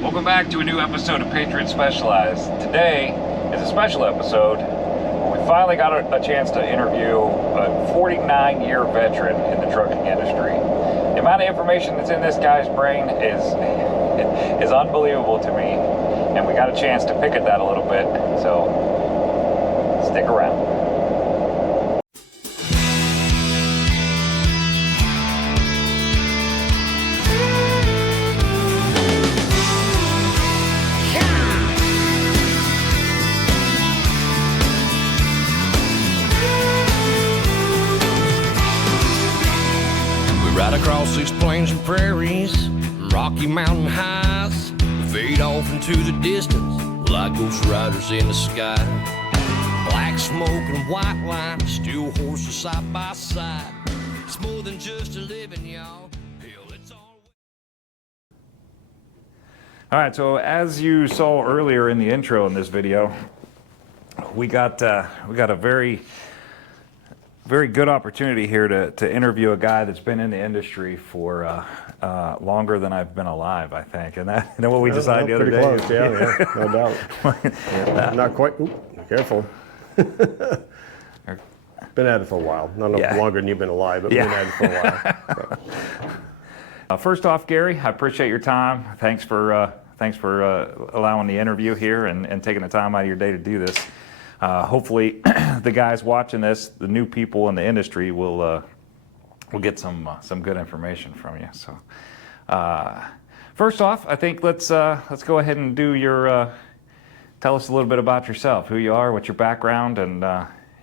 Welcome back to a new episode of Patriot Specialized. Today is a special episode where we finally got a chance to interview a 49-year veteran in the trucking industry. The amount of information that's in this guy's brain is unbelievable to me, and we got a chance to pick at that a little bit, so stick around. Right across these plains and prairies, Rocky Mountain highs, fade off into the distance like ghost riders in the sky. Black smoke and white line, steel horses side by side. It's more than just a living, y'all. Hell, it's all. All right, so as you saw earlier in the intro in this video, we got a very good opportunity here to interview a guy that's been in the industry for longer than I've been alive, I think. And that, you know what we decided the other day? Close, yeah, no doubt. Yeah, not quite. Oop, careful. Been at it for a while. Not longer than you've been alive, but been at it for a while. So. First off, Gary, I appreciate your time. Thanks for allowing the interview here and taking the time out of your day to do this. Hopefully, the guys watching this, the new people in the industry, will get some good information from you. So, first off, I think let's go ahead and do your tell us a little bit about yourself, who you are, what's your background, and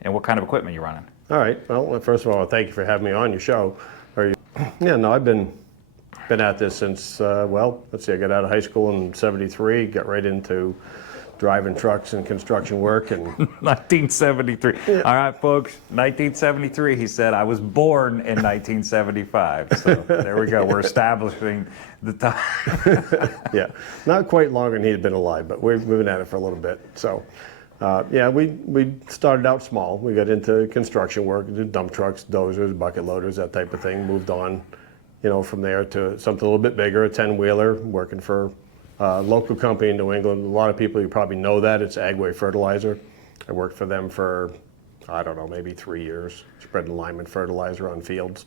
what kind of equipment you're running. All right. Well, first of all, thank you for having me on your show. I've been at this since let's see, I got out of high school in '73, got right into driving trucks and construction work and 1973. Yeah. All right, folks, 1973. He said I was born in 1975. So there we go. We're establishing the time. Yeah, not quite longer than he had been alive, but we've been at it for a little bit. So, we started out small. We got into construction work, did dump trucks, dozers, bucket loaders, that type of thing. Moved on, from there to something a little bit bigger, a 10-wheeler, working for local company in New England. A lot of people, you probably know that. It's Agway Fertilizer. I worked for them for, I don't know, maybe 3 years, spreading Lyman fertilizer on fields.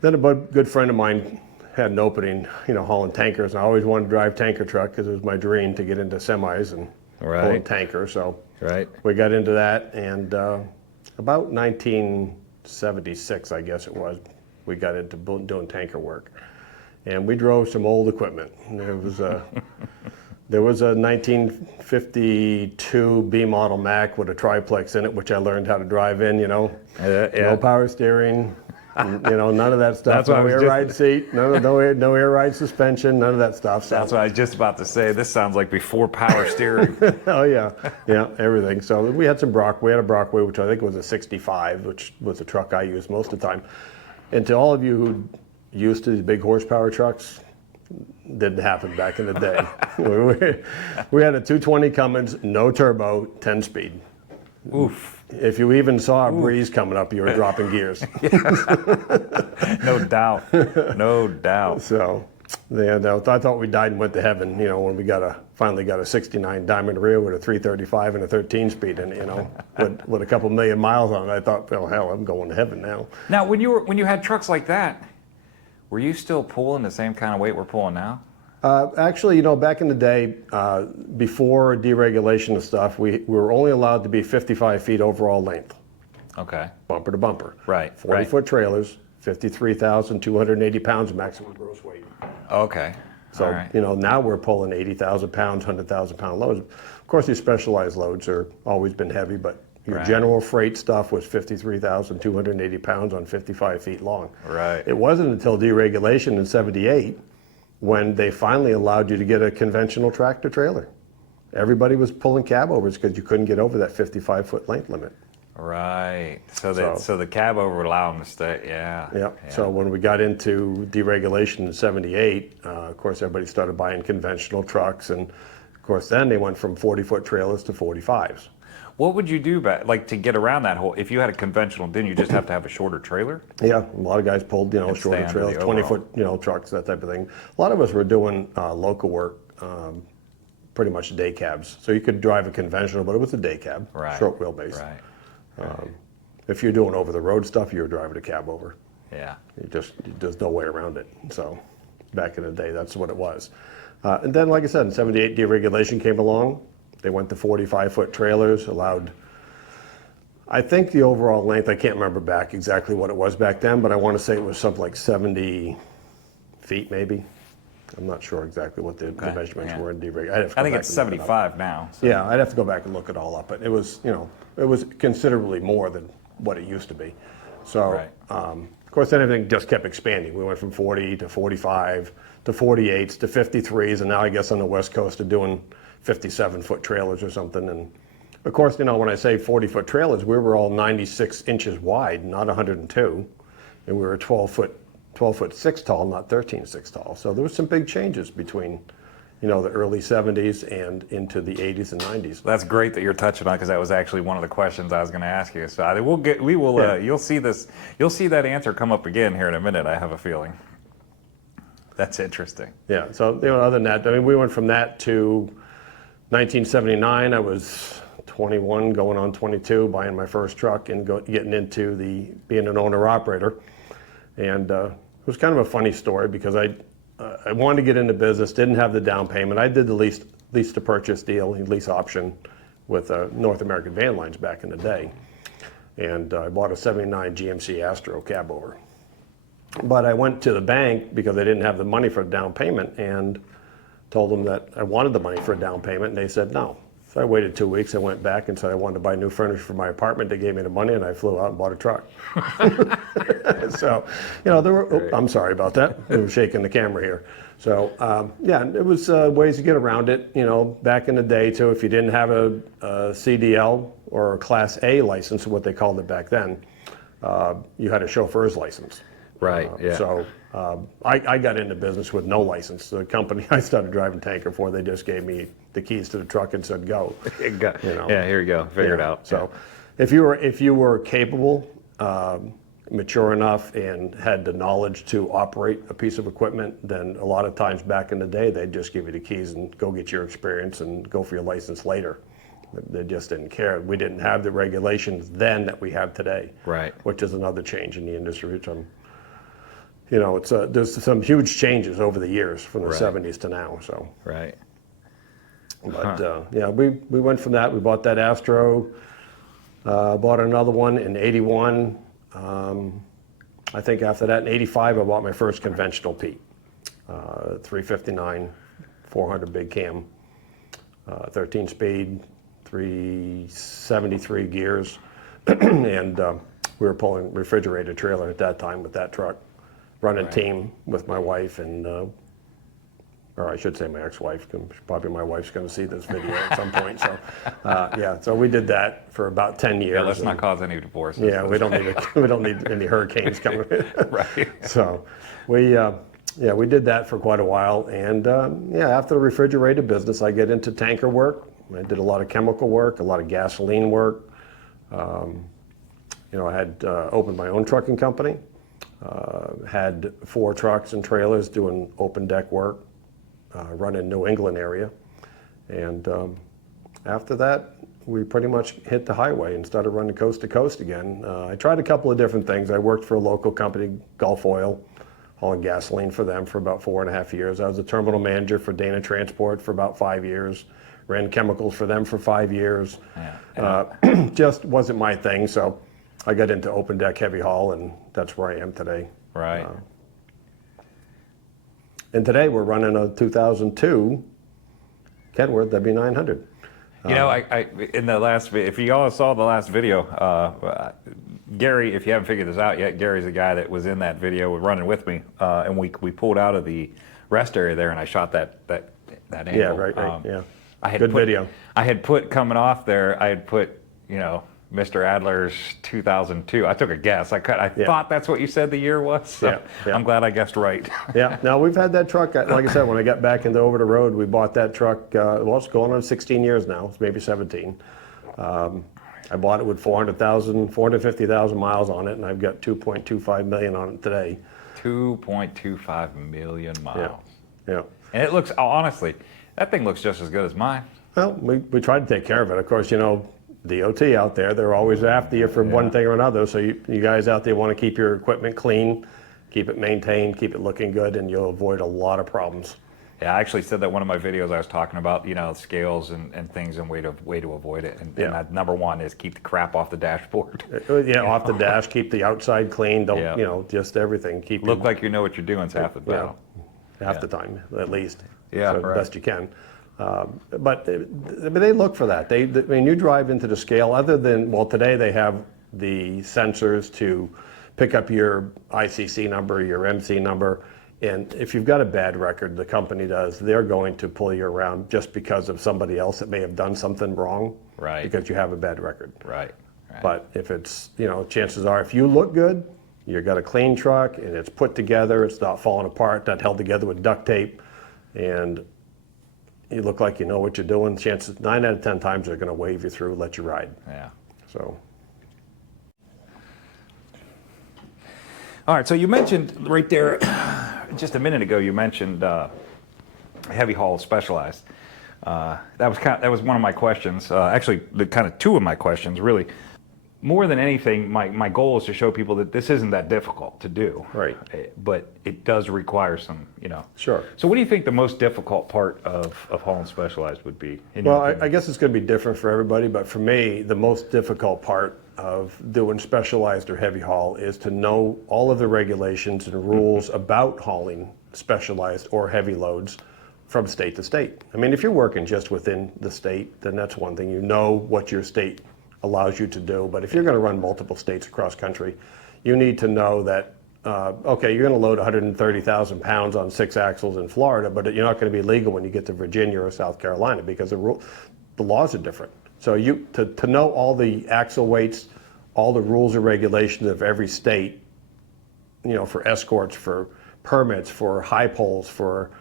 Then a good friend of mine had an opening, hauling tankers. And I always wanted to drive tanker truck because it was my dream to get into semis and hauling tankers. So we got into that, and about 1976, I guess it was, we got into doing tanker work. And we drove some old equipment. There was a 1952 B model Mack with a triplex in it, which I learned how to drive in. No power steering, none of that stuff. No air ride seat, no air ride suspension, none of that stuff. So. That's what I was just about to say. This sounds like before power steering. Oh yeah, everything. So we had some Brockway. We had a Brockway, which I think was a '65, which was the truck I used most of the time. And to all of you who used to these big horsepower trucks, didn't happen back in the day. we had a 220 Cummins, no turbo, 10-speed. Oof. If you even saw a breeze coming up, you were dropping gears. No doubt. No doubt. So, I thought we died and went to heaven, when we finally got a 69 Diamond rear with a 335 and a 13-speed in it, with a couple million miles on it. I thought, well, hell, I'm going to heaven now. Now, when you had trucks like that, were you still pulling the same kind of weight we're pulling now? Actually, back in the day, before deregulation and stuff, we were only allowed to be 55 feet overall length. Okay. Bumper to bumper. Right. 40-foot trailers, 53,280 pounds maximum gross weight. Okay. So, now we're pulling 80,000 pounds, 100,000 pound loads. Of course, these specialized loads are always been heavy, but your general freight stuff was 53,280 pounds on 55 feet long. Right. It wasn't until deregulation in '78 when they finally allowed you to get a conventional tractor trailer. Everybody was pulling cab overs because you couldn't get over that 55-foot length limit. Right. So the cab over would allow them to stay. Yeah. So when we got into deregulation in '78, of course, everybody started buying conventional trucks, and of course, then they went from 40-foot trailers to 45s. What would you do like to get around that whole? If you had a conventional, didn't you just have to have a shorter trailer? Yeah, a lot of guys pulled, stay shorter under trails, the 20-foot, trucks, that type of thing. A lot of us were doing local work, pretty much day cabs. So you could drive a conventional, but it was a day cab, Right. short wheelbase. Right. If you're doing over the road stuff, you were driving a cab over. Yeah. There's no way around it. So back in the day, that's what it was. And then, like I said, in '78, deregulation came along. They went to 45-foot trailers, allowed, I think the overall length, I can't remember back exactly what it was back then, but I want to say it was something like 70 feet maybe. I'm not sure exactly what the measurements were in deregulation. I think it's 75 now. So. Yeah, I'd have to go back and look it all up, but it was, it was considerably more than what it used to be. So, Right. of course, everything just kept expanding. We went from 40 to 45 to 48s to 53s, and now I guess on the West Coast they're doing 57-foot trailers or something. And of course, when I say 40-foot trailers, we were all 96 inches wide, not 102, and we were 12-foot 6 tall, not 13-6 tall. So there was some big changes between, the early 70s and into the 80s and 90s. That's great that you're touching on because that was actually one of the questions I was going to ask you. So you'll see that answer come up again here in a minute. I have a feeling. That's interesting. Yeah. So other than that, we went from that to 1979. I was 21, going on 22, buying my first truck and getting into being an owner operator. And it was kind of a funny story because I wanted to get into business, didn't have the down payment. I did the lease to purchase deal, lease option with North American Van Lines back in the day. And I bought a '79 GMC Astro cab over. But I went to the bank because I didn't have the money for a down payment and told them that I wanted the money for a down payment, and they said no. So I waited 2 weeks. I went back and said I wanted to buy new furniture for my apartment. They gave me the money, and I flew out and bought a truck. So, there were. I'm sorry about that. We were shaking the camera here. So, it was ways to get around it. Back in the day too, if you didn't have a CDL or a Class A license, what they called it back then, you had a chauffeur's license. Right. Yeah. So I got into business with no license. The company I started driving tanker for, they just gave me the keys to the truck and said go. Yeah, here you go. Figure it out. So if you were capable, mature enough, and had the knowledge to operate a piece of equipment, then a lot of times back in the day they'd just give you the keys and go get your experience and go for your license later. They just didn't care. We didn't have the regulations then that we have today. Right. Which is another change in the industry, which there's some huge changes over the years from the Right. 70s to now. So, Right. but we went from that. We bought that Astro, bought another one in '81. I think after that in '85, I bought my first conventional Pete, 359, 400 big cam, 13 speed, 373 gears, and we were pulling refrigerated trailer at that time with that truck. Running team with my wife and, or I should say my ex-wife, probably my wife's going to see this video at some point. So, so we did that for about 10 years. Yeah, let's not cause any divorces. Yeah, we don't need any hurricanes coming. Right. So, we did that for quite a while, and after the refrigerated business, I get into tanker work. I did a lot of chemical work, a lot of gasoline work. I had opened my own trucking company. Had 4 trucks and trailers doing open deck work, running New England area. And after that, we pretty much hit the highway and started running coast to coast again. I tried a couple of different things. I worked for a local company, Gulf Oil, hauling gasoline for them for about 4.5 years. I was a terminal manager for Dana Transport for about 5 years. Ran chemicals for them for 5 years. Just wasn't my thing, so I got into open deck heavy haul, and that's where I am today. Right. And today we're running a 2002 Kenworth W900. I in the last, if you all saw the last video, Gary, if you haven't figured this out yet, Gary's the guy that was in that video running with me, and we pulled out of the rest area there, and I shot that angle. Yeah, right. Yeah. Good video. I had put coming off there. I had put Mr. Adler's 2002. I took a guess. I thought that's what you said the year was. So Yeah. I'm glad I guessed right. Yeah. Now we've had that truck. Like I said, when I got back into over the road, we bought that truck. It's going on 16 years now. It's maybe 17. I bought it with 450,000 miles on it, and I've got 2.25 million on it today. 2.25 million miles. Yeah. And it looks, honestly, that thing looks just as good as mine. Well, we try to take care of it. Of course, you know, DOT out there, they're always after you for one thing or another. So you guys out there want to keep your equipment clean, keep it maintained, keep it looking good, and you'll avoid a lot of problems. Yeah, I actually said that one of my videos I was talking about, you know, scales and things and way to avoid it. And that number one is keep the crap off the dashboard. Yeah, off the dash, keep the outside clean. Don't, Yeah. you know, just everything. Keep Look like you know what you're doing is half the battle. half the time, at least. Yeah, so right. best you can. But they look for that. When you drive into the scale, other than, well, today they have the sensors to pick up your ICC number, your MC number, and if you've got a bad record, the company does, they're going to pull you around just because of somebody else that may have done something wrong, Right. because you have a bad record. Right. But if it's, you know, chances are if you look good, you've got a clean truck and it's put together, it's not falling apart, not held together with duct tape, and you look like you know what you're doing, chances 9 out of 10 times they're going to wave you through, let you ride. Yeah. So, All right, so you mentioned right there, just a minute ago, you mentioned heavy haul specialized. That was one of my questions. Actually, the kind of two of my questions, really. More than anything, my goal is to show people that this isn't that difficult to do. Right. But it does require some, you know. Sure. So what do you think the most difficult part of hauling specialized would be? well, I guess it's going to be different for everybody, but for me, the most difficult part of doing specialized or heavy haul is to know all of the regulations and rules about hauling specialized or heavy loads from state to state. I mean, if you're working just within the state, then that's one thing. You know what your state allows you to do. But if you're going to run multiple states across country, you need to know that, okay, you're going to load 130,000 pounds on 6 axles in Florida, but you're not going to be legal when you get to Virginia or South Carolina because the laws are different. So to know all the axle weights, all the rules and regulations of every state, you know, for escorts, for permits, for high poles, for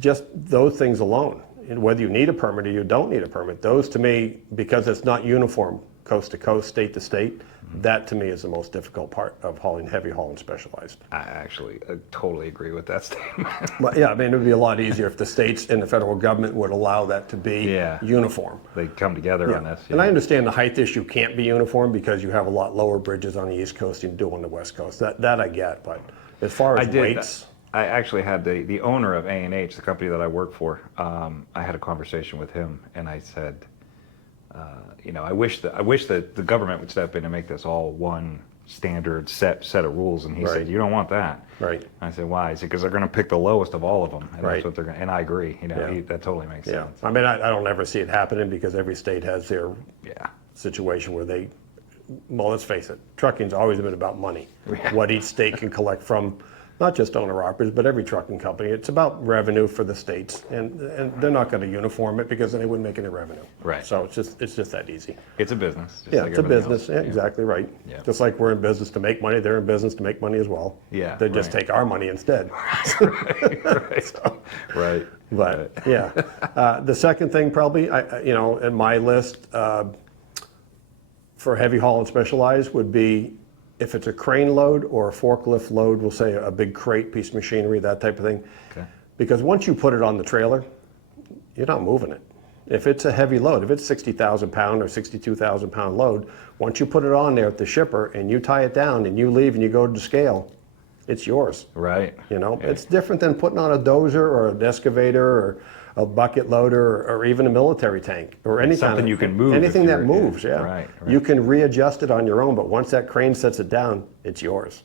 just those things alone. And whether you need a permit or you don't need a permit, those to me, because it's not uniform coast to coast, state to state, that to me is the most difficult part of hauling heavy haul and specialized. I actually totally agree with that statement. But yeah, I mean, it would be a lot easier if the states and the federal government would allow that to be uniform. They come together on this. And I understand the height issue can't be uniform because you have a lot lower bridges on the East Coast than you do on the West Coast. That I get, but as far as weights. I actually had the owner of A&H, the company that I work for, I had a conversation with him, and I said, you know, I wish that the government would step in and make this all one standard set of rules. And he said, you don't want that. Right. I said, why? He said, because they're going to pick the lowest of all of them. And Right. that's what they're going. And I agree. You know, that totally makes sense. I mean, I don't ever see it happening because every state has their situation where they, well, let's face it, trucking's always been about money. What each state can collect from not just owner-operators, but every trucking company. It's about revenue for the states, and they're not going to uniform it because then they wouldn't make any revenue. Right. So it's just that easy. It's a business. Just Yeah, like it's a everything business. else. Yeah, exactly right. Yeah. Just like we're in business to make money, they're in business to make money as well. Yeah, They just right. take our money instead. Right. So, Right. but yeah, the second thing probably, you know, in my list for heavy haul and specialized would be if it's a crane load or a forklift load, we'll say a big crate, piece of machinery, that type of thing. Okay. Because once you put it on the trailer, you're not moving it. If it's a heavy load, if it's 60,000 pound or 62,000 pound load, once you put it on there at the shipper and you tie it down and you leave and you go to the scale, it's yours. Right. You know, Yeah. it's different than putting on a dozer or an excavator or a bucket loader or even a military tank or any Something kind of, you can move anything if that you're- moves. Yeah, right. You can readjust it on your own, but once that crane sets it down, it's yours.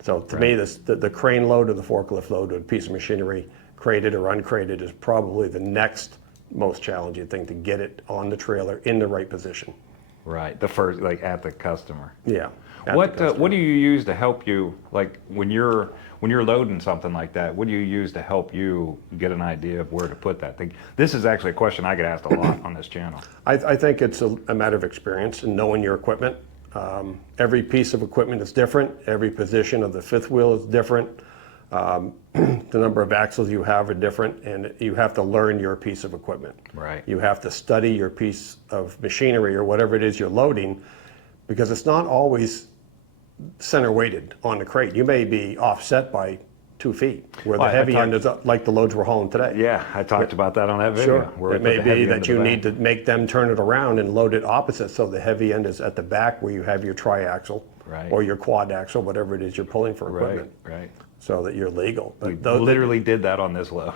So to me, the crane load or the forklift load or a piece of machinery, crated or uncrated, is probably the next most challenging thing to get it on the trailer in the right position. Right. The first, like at the customer. Yeah. What do you use to help you, like when you're loading something like that? What do you use to help you get an idea of where to put that thing? This is actually a question I get asked a lot on this channel. I think it's a matter of experience and knowing your equipment. Every piece of equipment is different. Every position of the fifth wheel is different. The number of axles you have are different, and you have to learn your piece of equipment. Right. You have to study your piece of machinery or whatever it is you're loading, because it's not always center weighted on the crate. You may be offset by 2 feet, where the Well, I heavy end talked- is up, like the loads we're hauling today. Yeah, I talked about that on that video. Sure. where we It put may the heavy be end that in you the need back. to make them turn it around and load it opposite, so the heavy end is at the back where you have your triaxle, Right. or your quad axle, whatever it is you're pulling for Right, equipment, right. so that you're legal. We But those, literally did that on this load.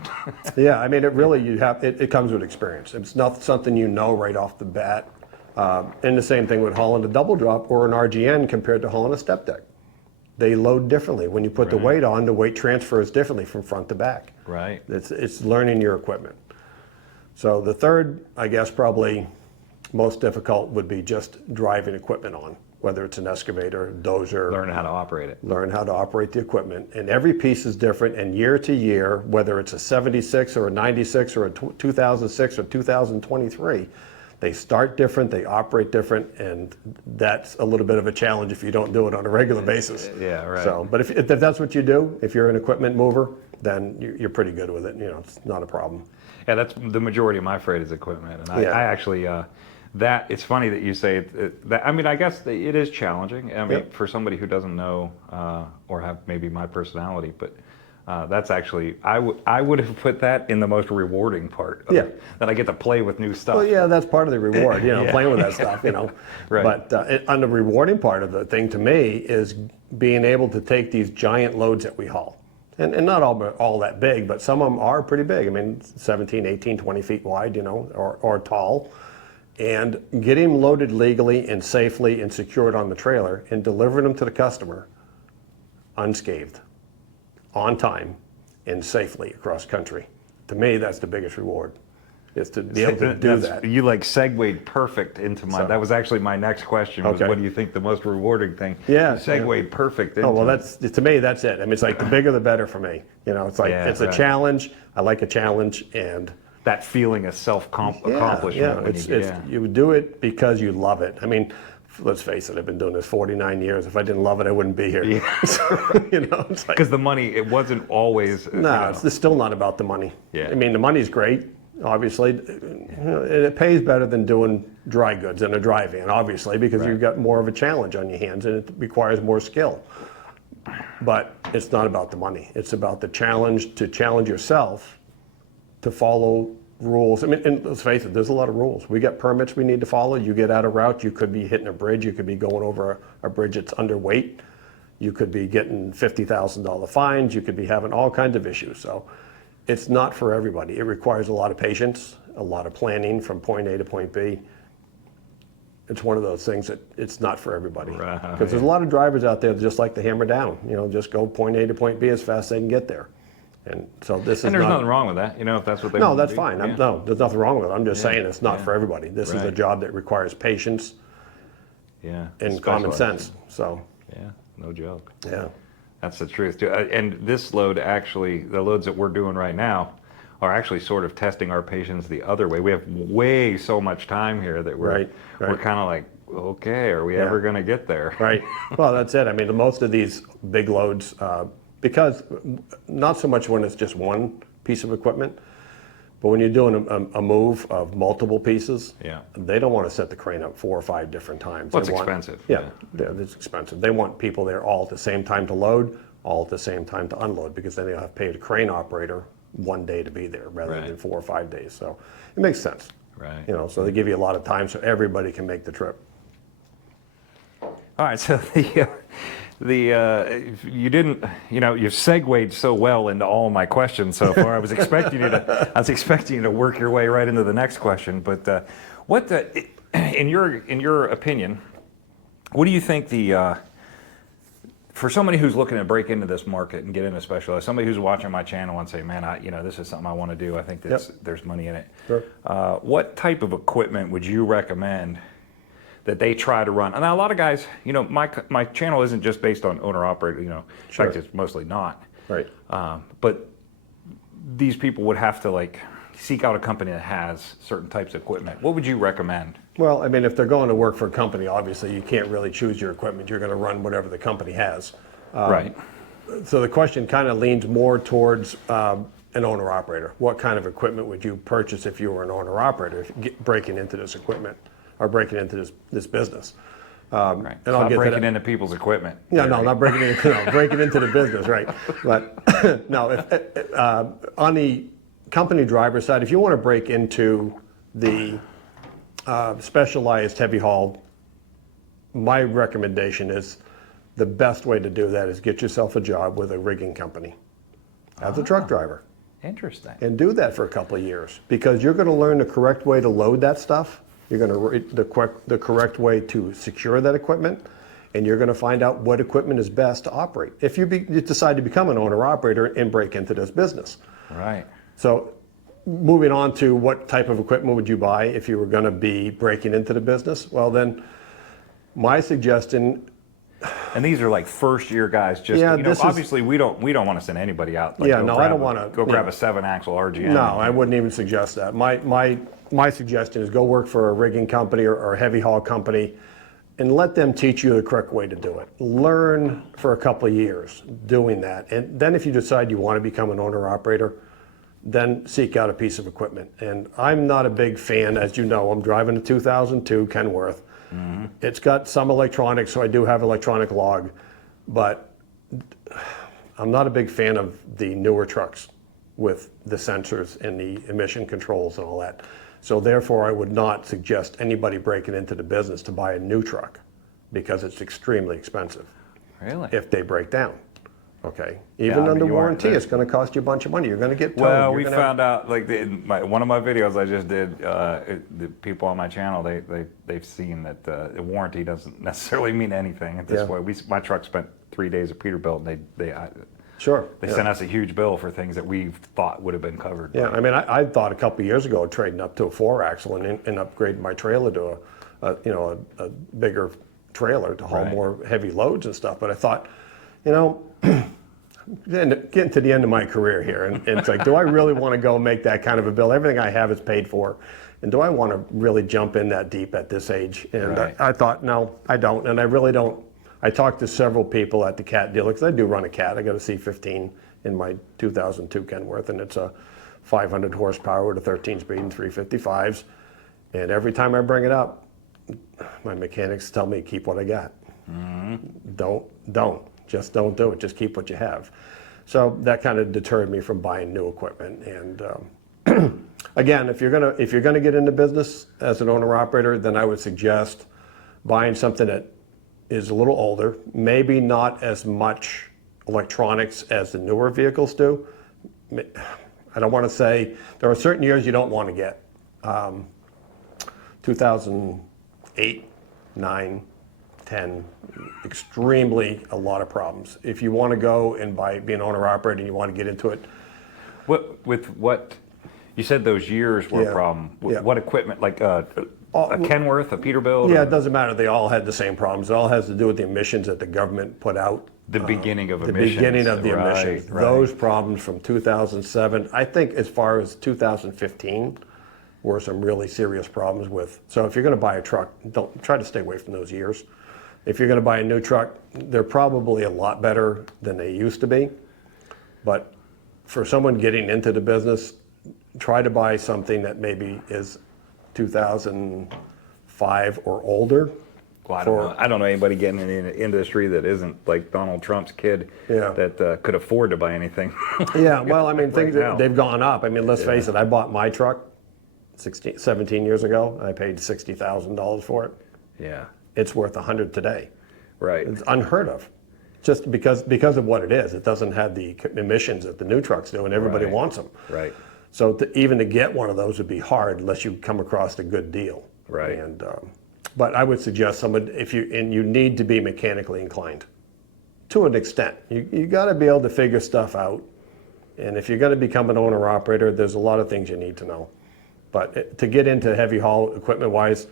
yeah, I mean, it really, it comes with experience. It's not something you know right off the bat. And the same thing with hauling a double drop or an RGN compared to hauling a step deck. They load differently. When you put the weight on, the weight transfers differently from front to back. Right. It's learning your equipment. So the third, I guess, probably most difficult would be just driving equipment on, whether it's an excavator, dozer. Learn how to operate it. Learn how to operate the equipment. And every piece is different, and year to year, whether it's a 76 or a 96 or a 2006 or 2023, they start different, they operate different, and that's a little bit of a challenge if you don't do it on a regular basis. Yeah, right. So, but if that's what you do, if you're an equipment mover, then you're pretty good with it. It's not a problem. Yeah, that's the majority of my freight is equipment, and I, Yeah. I actually that it's funny that you say that. I mean, I guess it is challenging. I mean, Yep. for somebody who doesn't know or have maybe my personality, but that's actually I would have put that in the most rewarding part. Yeah. That I get to play with new stuff. Well, yeah, that's part of the reward, Yeah. playing with that stuff, Right. But on the rewarding part of the thing to me is being able to take these giant loads that we haul. And not all that big, but some of them are pretty big. I mean, 17, 18, 20 feet wide, or tall. And getting them loaded legally and safely and secured on the trailer and delivering them to the customer unscathed, on time, and safely across country. To me, that's the biggest reward, is to be able to do that. You like segued perfect into my. So- That was actually my next question. Was Okay. what do you think the most rewarding thing? Yeah, You segued perfect into. Oh, well, to me, that's it. I mean, it's like the bigger the better for me. It's like, Yeah, it's a right. challenge. I like a challenge, and that feeling of accomplishment. yeah, when you do it because you love it. I mean, let's face it, I've been doing this 49 years. If I didn't love it, I wouldn't be here. So, it's like, Because the money, it wasn't always. no, it's still not about the money. Yeah. I mean, the money's great, obviously. It pays better than doing dry goods in a dry van, obviously, because you've got more of a challenge on your hands and it requires more skill. But it's not about the money. It's about the challenge to challenge yourself to follow rules. I mean, and let's face it, there's a lot of rules. We got permits we need to follow. You get out of route, you could be hitting a bridge, you could be going over a bridge that's underweight, you could be getting $50,000 fines, you could be having all kinds of issues. So it's not for everybody. It requires a lot of patience, a lot of planning from point A to point B. It's one of those things that it's not for everybody. Right, Because there's a lot of drivers out there that just like to hammer down, just go point A to point B as fast as they can get there. And so this is And there's not, nothing wrong with that, if that's what they no, want to that's do. fine. Yeah. No, there's nothing wrong with it. I'm just saying it's not yeah. for everybody. This is a Right. job that requires patience Yeah. and common Specialized. sense. So, Yeah, no joke. yeah. That's the truth, too. And this load actually, the loads that we're doing right now are actually sort of testing our patience the other way. We have way so much time here that we're Right. kind of like, okay, are we Yeah. ever going to get there? Right. Well, that's it. I mean, most of these big loads, because not so much when it's just one piece of equipment, but when you're doing a move of multiple pieces, Yeah. they don't want to set the crane up 4 or 5 different times. Well, They it's want- expensive, Yeah, yeah. it's expensive. They want people there all at the same time to load, all at the same time to unload, because then they'll have to pay the crane operator one day to be there rather Right. than 4 or 5 days. So it makes sense. Right. So they give you a lot of time so everybody can make the trip. All right, so you didn't, you've segued so well into all my questions so far. I was expecting you to work your way right into the next question. But in your opinion, what do you think for somebody who's looking to break into this market and get into specialized, somebody who's watching my channel and say, man, this is something I want to do. I think there's money in it. Sure. What type of equipment would you recommend that they try to run? And now a lot of guys, my channel isn't just based on owner operator, in Sure. fact, it's mostly not. Right. But these people would have to seek out a company that has certain types of equipment. What would you recommend? Well, I mean, if they're going to work for a company, obviously you can't really choose your equipment. You're going to run whatever the company has. Right. So the question kind of leans more towards an owner-operator. What kind of equipment would you purchase if you were an owner-operator, if breaking into this equipment or breaking into this business? Right. And I'll Stop get to breaking that. into people's equipment. Yeah, no, not breaking into, no, breaking into the business, right? But no, on the company driver side, if you want to break into the specialized heavy haul, my recommendation is the best way to do that is get yourself a job with a rigging company as a truck driver. Interesting. And do that for a couple of years, because you're going to learn the correct way to load that stuff. You're going to the correct way to secure that equipment, and you're going to find out what equipment is best to operate. If you decide to become an owner-operator and break into this business. Right. So moving on to what type of equipment would you buy if you were going to be breaking into the business? Well, then my suggestion. And these are like first year guys. Just Yeah, you know, this is- obviously we don't want to send anybody out. Like, Yeah, go no, I grab don't a- wanna- go grab yeah. a 7-axle RGM. No, I wouldn't even suggest that. My suggestion is go work for a rigging company or a heavy haul company and let them teach you the correct way to do it. Learn for a couple of years doing that. And then if you decide you want to become an owner operator, then seek out a piece of equipment. And I'm not a big fan, as you know, I'm driving a 2002 Kenworth. Mm-hmm. It's got some electronics, so I do have electronic log, but I'm not a big fan of the newer trucks with the sensors and the emission controls and all that. So therefore, I would not suggest anybody breaking into the business to buy a new truck, because it's extremely expensive Really? if they break down. Okay, Yeah, even I mean, under you aren't warranty, there. it's going to cost you a bunch of money. You're going to get towed. Well, You're we gonna have- found out, like one of my videos I just did, the people on my channel, they've seen that the warranty doesn't necessarily mean anything at this Yeah. point. My truck spent 3 days at Peterbilt, and they Sure. yeah. sent us a huge bill for things that we thought would have been covered. Yeah, I mean, I thought a couple of years ago of trading up to a 4-axle and upgrading my trailer to a bigger trailer to haul Right. more heavy loads and stuff. But I thought, getting to the end of my career here, and it's like, do I really want to go make that kind of a bill? Everything I have is paid for, and do I want to really jump in that deep at this age? And Right. I thought, no, I don't, and I really don't. I talked to several people at the Cat dealer, because I do run a Cat. I got a C15 in my 2002 Kenworth, and it's a 500 horsepower with a 13-speed and 355s. And every time I bring it up, my mechanics tell me, keep what I got. Just don't do it. Just keep what you have. So that kind of deterred me from buying new equipment. And again, if you're gonna get into business as an owner operator, then I would suggest buying something that is a little older, maybe not as much electronics as the newer vehicles do. I don't want to say, there are certain years you don't want to get. 2008, 9, 10, extremely a lot of problems. If you want to go and be an owner operator and you want to get into it, What you said those years were Yeah. a problem. Yeah. What equipment? Like a Kenworth, a Peterbilt? yeah, or it doesn't matter. They all had the same problems. It all has to do with the emissions that the government put out. the beginning of The emissions. beginning of the Right, emissions. right. Those problems from 2007, I think as far as 2015, were some really serious problems with. So if you're going to buy a truck, don't try to stay away from those years. If you're going to buy a new truck, they're probably a lot better than they used to be. But for someone getting into the business, try to buy something that maybe is 2005 or older. Well, I don't know anybody getting in the industry that isn't like Donald Trump's kid Yeah. that could afford to buy anything. Yeah, well, I mean, things now. they've gone up. I mean, let's face it. I bought my truck 17 years ago. I paid $60,000 for it. Yeah, It's worth 100 today. right. It's unheard of, just because of what it is. It doesn't have the emissions that the new trucks do, and everybody Right. wants them. Right. So even to get one of those would be hard unless you come across a good deal. Right. And but I would suggest someone, you need to be mechanically inclined to an extent. You got to be able to figure stuff out. And if you're going to become an owner operator, there's a lot of things you need to know. But to get into heavy haul equipment wise,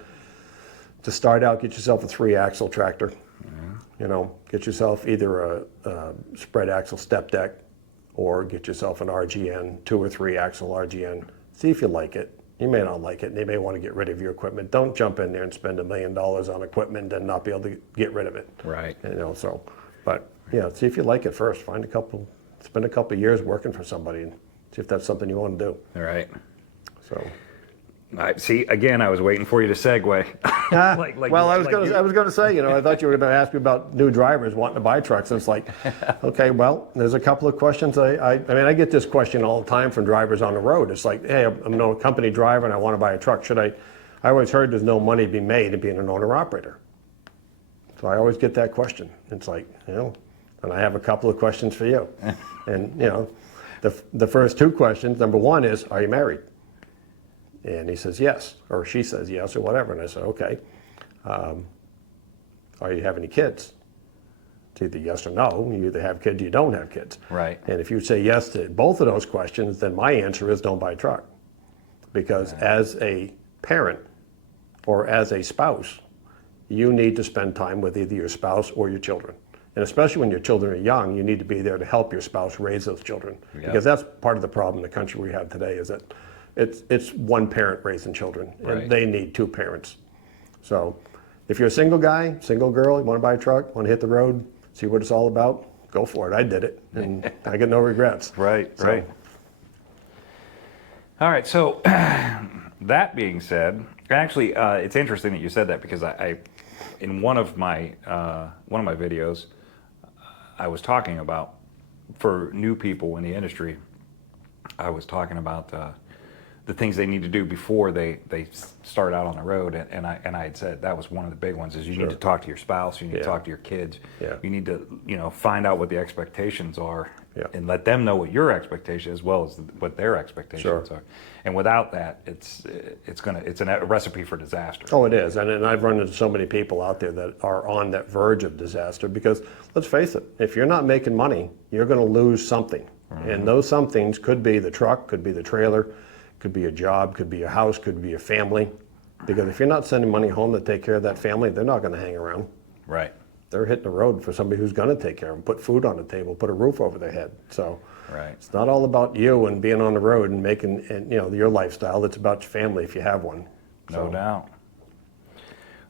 to start out, get yourself a 3-axle tractor. Get yourself either a spread axle step deck, or get yourself an RGN, 2 or 3 axle RGN. See if you like it. You may not like it, and you may want to get rid of your equipment. Don't jump in there and spend $1 million on equipment and not be able to get rid of it. Right. But see if you like it first. Spend a couple years working for somebody and see if that's something you want to do. All right. So. See, again, I was waiting for you to segue. Well, I was going to say, I thought you were going to ask me about new drivers wanting to buy trucks. And it's like, okay, well, there's a couple of questions. I mean, I get this question all the time from drivers on the road. It's like, hey, I'm a company driver and I want to buy a truck. I always heard there's no money to be made in being an owner-operator. So I always get that question. It's like, and I have a couple of questions for you. And, the first two questions, number one is, are you married? And he says yes, or she says yes, or whatever. And I said, okay. Are you have any kids? It's either yes or no. You either have kids or you don't have kids. Right. And if you say yes to both of those questions, then my answer is don't buy a truck. Because as a parent or as a spouse, you need to spend time with either your spouse or your children. And especially when your children are young, you need to be there to help your spouse raise those children. Yep. Because that's part of the problem in the country we have today is that it's one parent raising children, and Right. they need two parents. So if you're a single guy, single girl, you want to buy a truck, want to hit the road, see what it's all about, go for it. I did it, and I get no regrets. Right, So- right. All right, so that being said, actually, it's interesting that you said that because I in one of my videos, I was talking about, for new people in the industry, I was talking about the things they need to do before they start out on the road, and I had said that was one of the big ones is you need to talk to your spouse, you need to Yeah. talk to your kids, Yeah. you need to find out what the expectations are, Yeah. and let them know what your expectation as well as what their expectations Sure. are. And without that, it's a recipe for disaster. Oh, it is. And I've run into so many people out there that are on that verge of disaster because, let's face it, if you're not making money, you're going to lose something. And those somethings could be the truck, could be the trailer, could be a job, could be a house, could be a family. Because if you're not sending money home to take care of that family, they're not going to hang around. Right. They're hitting the road for somebody who's going to take care of them, put food on the table, put a roof over their head. So Right. it's not all about you and being on the road and making your lifestyle. It's about your family if you have one. No So, doubt.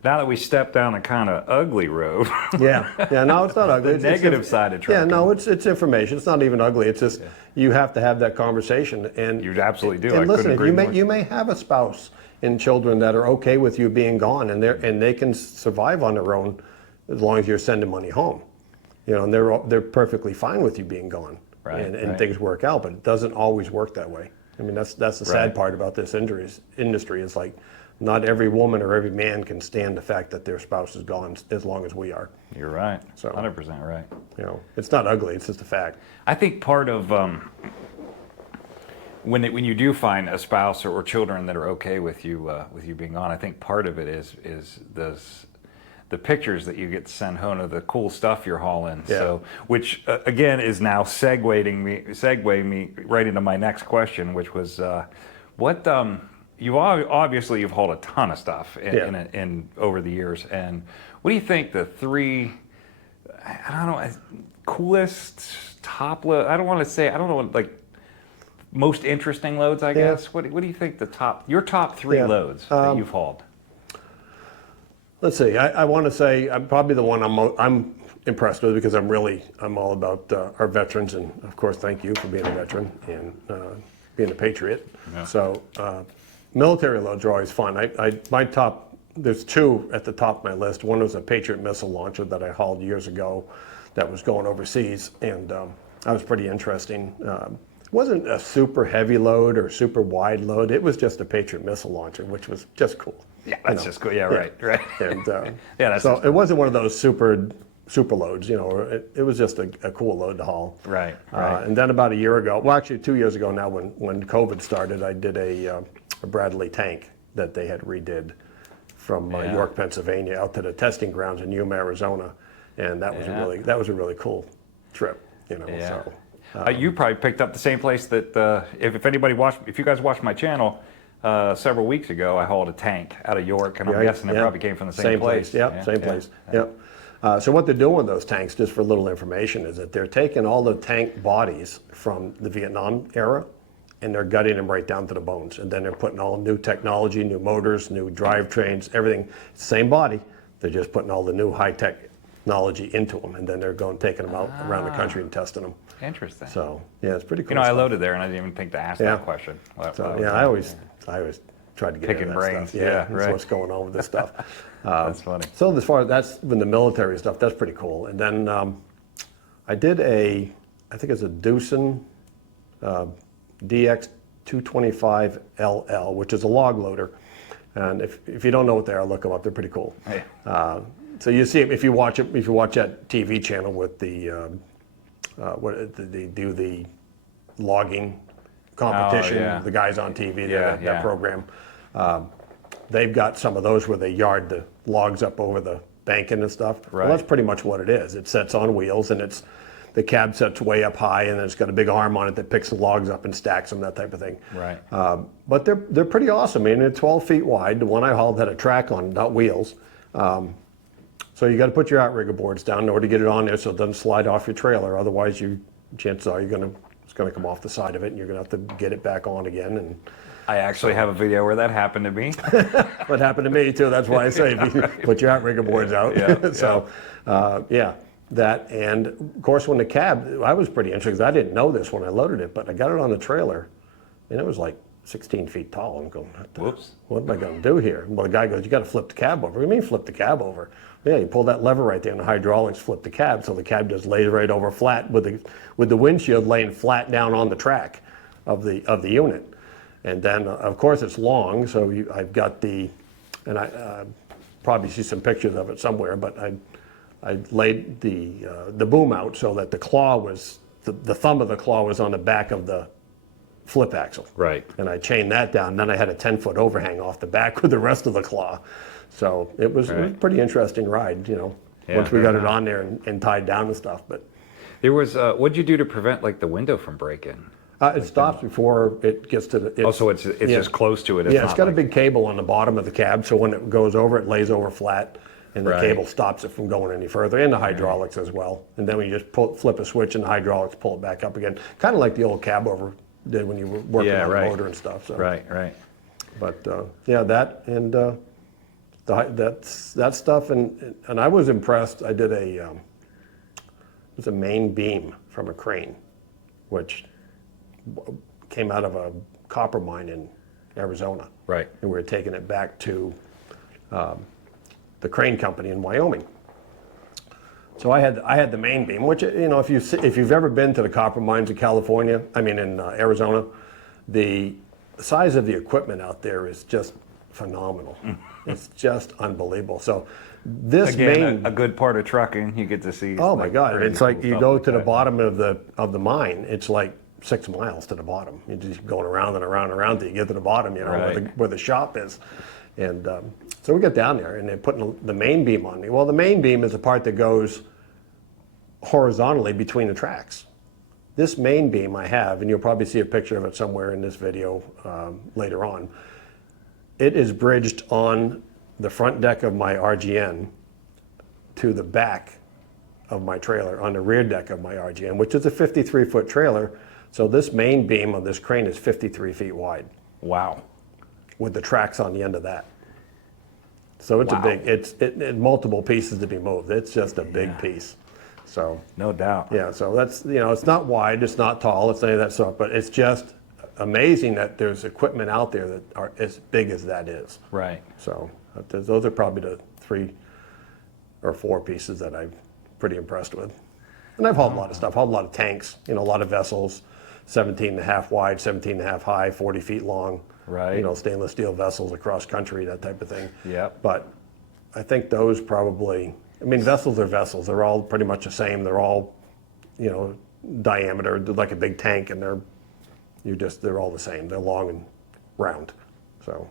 Now that we stepped down a kind of ugly road, Yeah, no, it's not ugly. the negative side of trucking. Yeah, no, it's information. It's not even ugly. It's just you have to have that conversation. And You absolutely do. And I listen, couldn't agree more. you may have a spouse and children that are okay with you being gone, and they can survive on their own as long as you're sending money home. And they're perfectly fine with you being gone, Right, and right. things work out. But it doesn't always work that way. I mean, that's the Right. sad part about this industry. Is like not every woman or every man can stand the fact that their spouse is gone as long as we are. You're right. So- 100% right. It's not ugly. It's just a fact. I think part of when you do find a spouse or children that are okay with you being gone, I think part of it is the pictures that you get to send home of the cool stuff you're hauling. Yeah. So, which again is now segueing me right into my next question, which was what you've hauled a ton of stuff in over the years, and what do you think the three, I don't know, coolest top load? I don't know, like most interesting loads, I guess. What do you think your top three Yeah. loads that you've hauled? Let's see. I want to say I'm probably the one I'm impressed with because I'm all about our veterans, and of course, thank you for being a veteran and being a patriot. Yeah. So military loads are always fun. My top, there's two at the top of my list. One was a Patriot missile launcher that I hauled years ago, that was going overseas, and that was pretty interesting. It wasn't a super heavy load or super wide load. It was just a Patriot missile launcher, which was just cool. Yeah, that's just cool. Yeah, right. And Yeah, that's so just- it wasn't one of those super loads, it was just a cool load to haul. Right. And then about a year ago, well, actually 2 years ago now, when COVID started, I did a Bradley tank that they had redid from Yeah. York, Pennsylvania, out to the testing grounds in Yuma, Arizona, and that was a really cool trip. Yeah. So You probably picked up the same place that if you guys watched my channel several weeks ago, I hauled a tank out of York, and I'm guessing it probably came from the same place. Yeah, same place. Yep. So what they're doing with those tanks, just for a little information, is that they're taking all the tank bodies from the Vietnam era, and they're gutting them right down to the bones. And then they're putting all new technology, new motors, new drivetrains, everything. Same body. They're just putting all the new high-tech technology into them, and then they're taking them out around the country and testing them. Interesting. So yeah, it's pretty cool. You know, I stuff. loaded there and I didn't even think to ask Yeah. that question. So yeah, I always try to get Picking into that brains. stuff. Yeah, that's right. what's going on with this stuff. That's funny. So as far as that's when the military stuff, that's pretty cool. And then I did I think it's a Doosan DX225LL, which is a log loader. And if you don't know what they are, look them up. They're pretty cool. Hey. So you see if you watch that TV channel with the they do the logging competition, Oh, yeah. the guys on TV, Yeah, that yeah. program. They've got some of those where they yard the logs up over the banking and stuff. Right. Well, that's pretty much what it is. It sets on wheels, and the cab sets way up high, and it's got a big arm on it that picks the logs up and stacks them, that type of thing. Right. But they're pretty awesome. I mean, they're 12 feet wide. The one I hauled had a track on, not wheels. So you got to put your outrigger boards down in order to get it on there so it doesn't slide off your trailer. Otherwise, chances are it's going to come off the side of it, and you're going to have to get it back on again. And I actually have a video where that happened to me. what happened to me too. That's why I say put your outrigger boards out. Yeah, So that, and of course when the cab, I was pretty interested because I didn't know this when I loaded it, but I got it on the trailer, and it was like 16 feet tall. I'm going, Whoops. what am I going to do here? Well, the guy goes, you got to flip the cab over. What do you mean flip the cab over? Yeah, you pull that lever right there, and the hydraulics flip the cab, so the cab just lays right over flat with the windshield laying flat down on the track of the unit. And then, of course, it's long, so I've got and I probably see some pictures of it somewhere, but I laid the boom out so that the claw was, the thumb of the claw was on the back of the flip axle. Right. And I chained that down. Then I had a 10-foot overhang off the back with the rest of the claw. So it was a pretty interesting ride, Yeah, once we very got it on there and tied down and stuff. But There was, what'd you do to prevent like the window from breaking? it stops before it gets to the. Oh, so it's just close to it. Yeah, it's not got a like- big cable on the bottom of the cab, so when it goes over, it lays over flat, and the Right. cable stops it from going any further, and the hydraulics as well. And then we just flip a switch, and the hydraulics pull it back up again, kind of like the old cab over did when you were working Yeah, on right. the motor and stuff. So. Right. But yeah, that and that stuff, and I was impressed. I did it was a main beam from a crane, which came out of a copper mine in Arizona. Right. And we were taking it back to the crane company in Wyoming. So I had the main beam, which if you've ever been to the copper mines in California, in Arizona, the size of the equipment out there is just phenomenal. It's just unbelievable. So this Again, a good part of trucking, you get to see. oh my God, crazy it's like cool you stuff go like to the that. bottom of the mine. It's like 6 miles to the bottom. You're just going around and around and around till you get to the bottom, Right. where the shop is. And so we get down there, and they're putting the main beam on me. Well, the main beam is the part that goes horizontally between the tracks. This main beam I have, and you'll probably see a picture of it somewhere in this video later on. It is bridged on the front deck of my RGN to the back of my trailer, on the rear deck of my RGN, which is a 53-foot trailer. So this main beam of this crane is 53 feet wide, Wow. with the tracks on the end of that. So it's Wow. a big, it multiple pieces to be moved. It's just a big piece. So No doubt. yeah, so that's, it's not wide, it's not tall, it's any of that stuff, but it's just amazing that there's equipment out there that are as big as that is. Right. So those are probably the 3 or 4 pieces that I'm pretty impressed with. And I've hauled a lot of stuff, hauled a lot of tanks, a lot of vessels, 17.5 wide, 17.5 high, 40 feet long. Right. Stainless steel vessels across country, that type of thing. Yep. But I think those probably, vessels are vessels. They're all pretty much the same. They're all, diameter, they're like a big tank, and they're all the same. They're long and round. So.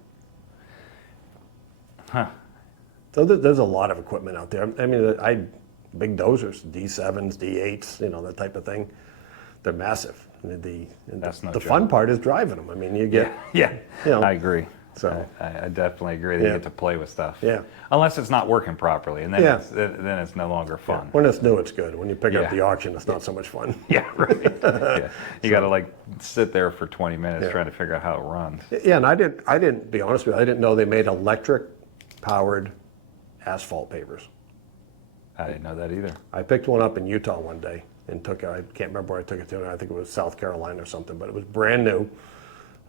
So there's a lot of equipment out there. Big dozers, D7s, D8s, that type of thing. They're massive. That's no the joke. fun part is driving them. You get, Yeah. You know, I agree. so. I definitely agree that Yeah. you get to play with stuff. Yeah. Unless it's not working properly, and then Yeah. then it's no longer fun. When it's new, it's good. When you pick it up Yeah. at the auction, it's not so much fun. Yeah, right. Yeah. You got to sit there for 20 minutes Yeah. trying to figure out how it runs. Yeah, and I didn't be honest with you, I didn't know they made electric powered asphalt pavers. I didn't know that either. I picked one up in Utah one day and took it. I can't remember where I took it to. I think it was South Carolina or something, but it was brand new,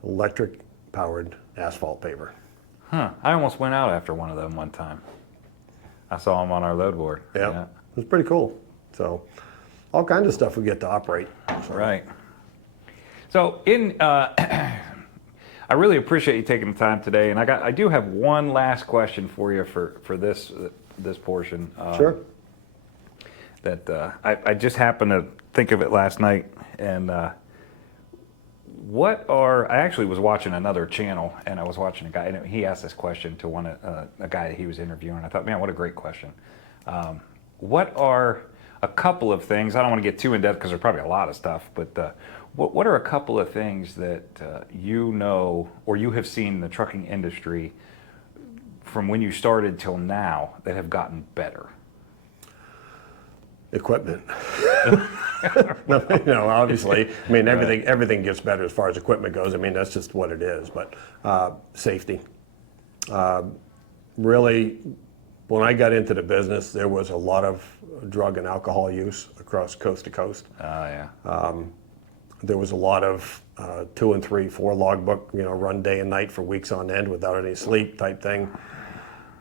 electric powered asphalt paver. Huh. I almost went out after one of them one time. I saw them on our load board. Yeah, it was pretty cool. So, all kinds of stuff we get to operate. So. Right. So I really appreciate you taking the time today, and I do have one last question for you for this portion. Sure. That I just happened to think of it last night, and I actually was watching another channel, and I was watching a guy, and he asked this question to a guy that he was interviewing. I thought, man, what a great question. What are a couple of things? I don't want to get too in depth because there's probably a lot of stuff, but what are a couple of things that you know or you have seen in the trucking industry from when you started till now that have gotten better? Equipment. No, obviously. I mean, everything gets better as far as equipment goes. I mean, that's just what it is. But safety. Really, when I got into the business, there was a lot of drug and alcohol use across coast to coast. Oh, yeah. There was a lot of 2 and 3, 4 logbook, run day and night for weeks on end without any sleep type thing.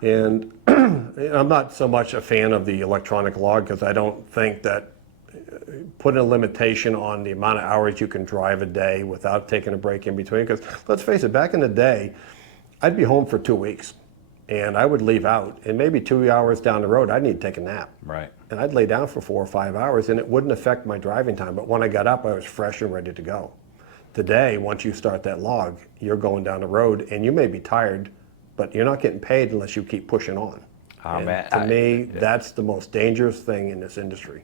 And I'm not so much a fan of the electronic log because I don't think that putting a limitation on the amount of hours you can drive a day without taking a break in between. Because let's face it, back in the day, I'd be home for 2 weeks and I would leave out, and maybe 2 hours down the road, I'd need to take a nap. Right. And I'd lay down for 4 or 5 hours and it wouldn't affect my driving time. But when I got up, I was fresh and ready to go. Today, once you start that log, you're going down the road and you may be tired, but you're not getting paid unless you keep pushing on. Oh, And man. to me, that's the most dangerous thing in this industry.